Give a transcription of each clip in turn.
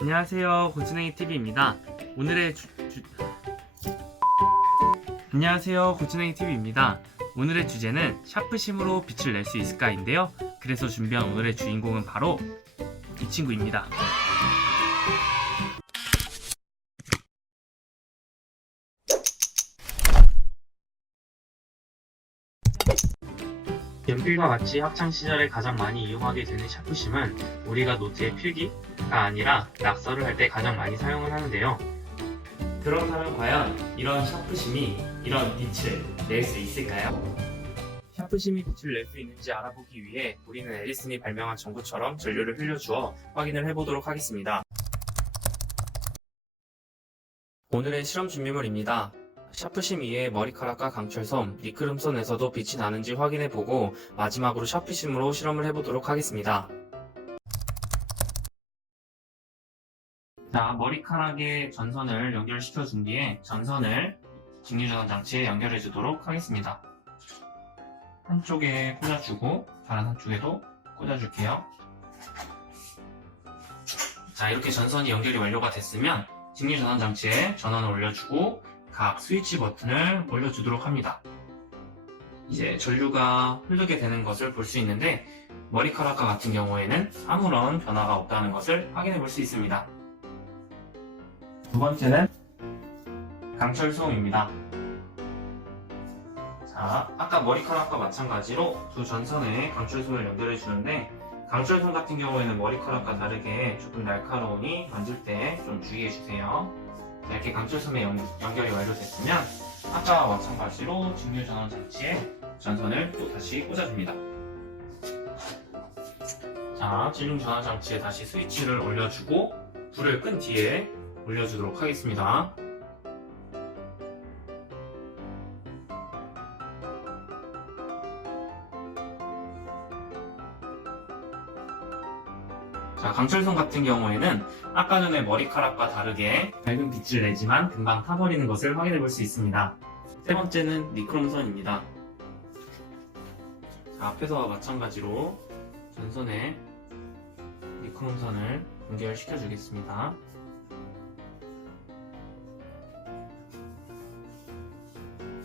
안녕하세요, 고진행이 TV입니다. 오늘의 안녕하세요, 고진행이 TV입니다. 오늘의 주제는 샤프심으로 빛을 낼 수 있을까인데요. 그래서 준비한 오늘의 주인공은 바로 이 친구입니다. 연필과 같이 학창시절에 가장 많이 이용하게 되는 샤프심은 우리가 노트의 필기가 아니라 낙서를 할 때 가장 많이 사용을 하는데요. 그렇다면 과연 이런 샤프심이 이런 빛을 낼 수 있을까요? 샤프심이 빛을 낼 수 있는지 알아보기 위해 우리는 에디슨이 발명한 전구처럼 전류를 흘려주어 확인을 해보도록 하겠습니다. 오늘의 실험 준비물입니다. 샤프심 위에 머리카락과 강철솜, 니크름손에서도 빛이 나는지 확인해보고 마지막으로 샤프심으로 실험을 해보도록 하겠습니다. 자, 머리카락에 전선을 연결시켜 준 뒤에 전선을 직류전원 장치에 연결해 주도록 하겠습니다. 한쪽에 꽂아주고 다른 한쪽에도 꽂아줄게요. 자, 이렇게 전선이 연결이 완료가 됐으면 직류전원 장치에 전원을 올려주고 각 스위치 버튼을 올려주도록 합니다. 이제 전류가 흐르게 되는 것을 볼 수 있는데 머리카락과 같은 경우에는 아무런 변화가 없다는 것을 확인해 볼 수 있습니다. 두 번째는 강철솜입니다. 자, 아까 머리카락과 마찬가지로 두 전선에 강철솜을 연결해 주는데 강철솜 같은 경우에는 머리카락과 다르게 조금 날카로우니 만질 때 좀 주의해 주세요. 자, 이렇게 강철솜에 연결이 완료됐으면 아까와 마찬가지로 직류전원 장치에 전선을 또 다시 꽂아줍니다. 자, 직류전원 장치에 다시 스위치를 올려주고 불을 끈 뒤에 올려주도록 하겠습니다. 자, 강철솜 같은 경우에는 아까 전에 머리카락과 다르게 밝은 빛을 내지만 금방 타버리는 것을 확인해 볼 수 있습니다. 세 번째는 니크롬선입니다. 자, 앞에서와 마찬가지로 전선에 니크롬선을 연결시켜 주겠습니다.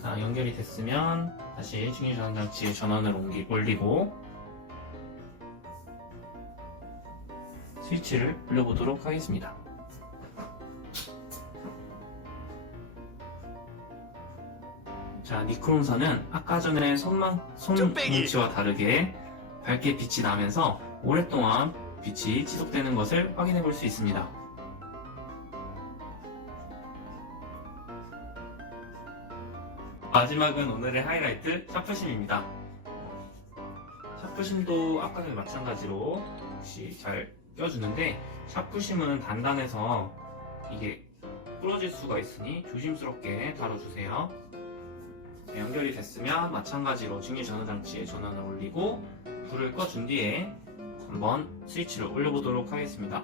자, 연결이 됐으면 다시 직류전원 장치에 전원을 올리고 스위치를 올려보도록 하겠습니다. 자, 니크롬선은 아까 전에 손뭉치와 다르게 밝게 빛이 나면서 오랫동안 빛이 지속되는 것을 확인해 볼 수 있습니다. 마지막은 오늘의 하이라이트 샤프심입니다. 샤프심도 아까 전에 마찬가지로 역시 잘 껴주는데 샤프심은 단단해서 이게 부러질 수가 있으니 조심스럽게 다뤄주세요. 자, 연결이 됐으면 마찬가지로 직류전원 장치에 전원을 올리고 불을 꺼준 뒤에 한번 스위치를 올려보도록 하겠습니다.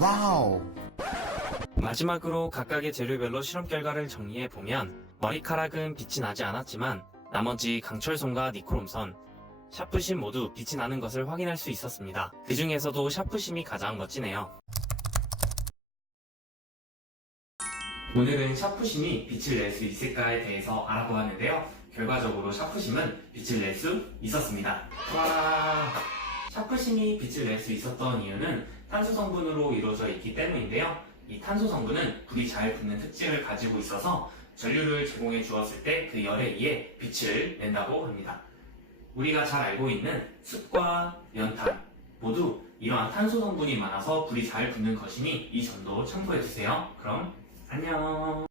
와우! 마지막으로 각각의 재료별로 실험 결과를 정리해보면 머리카락은 빛이 나지 않았지만 나머지 강철솜과 니크롬선, 샤프심 모두 빛이 나는 것을 확인할 수 있었습니다. 그 중에서도 샤프심이 가장 멋지네요. 오늘은 샤프심이 빛을 낼 수 있을까에 대해서 알아보았는데요. 결과적으로 샤프심은 빛을 낼 수 있었습니다. 와! 샤프심이 빛을 낼 수 있었던 이유는 탄소 성분으로 이루어져 있기 때문인데요. 이 탄소 성분은 불이 잘 붙는 특징을 가지고 있어서 전류를 제공해 주었을 때 그 열에 의해 빛을 낸다고 합니다. 우리가 잘 알고 있는 숯과 연탄 모두 이러한 탄소 성분이 많아서 불이 잘 붙는 것이니 이 점도 참고해 주세요. 그럼 안녕.